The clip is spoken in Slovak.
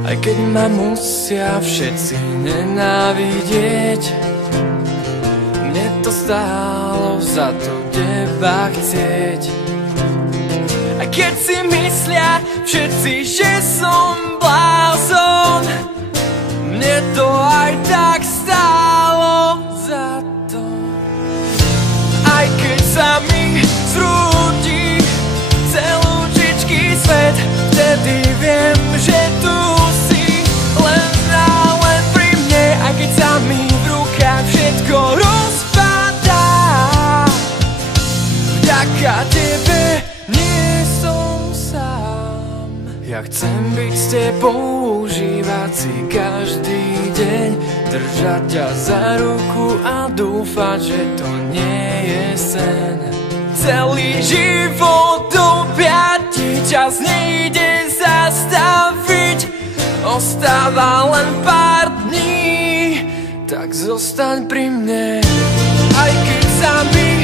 Aj keď ma musia všetci nenávidieť, mne to stálo za to teba chcieť. A keď si myslia všetci, že som blázon, mne to aj tak stálo za to. Aj keď sa mi zrúti celúčičký svet, vtedy viem, že tu si len a len pri mne. Aj keď sa mi v rukách všetko rozpadá, vďaka tebe nie som sám. Ja chcem byť s tebou, užívať si každý deň, držať ťa za ruku a dúfať, že to nie je sen. Celý život objatí, čas nejde zastaviť, ostáva len pár dní, tak zostaň pri mne. Aj keď sa mi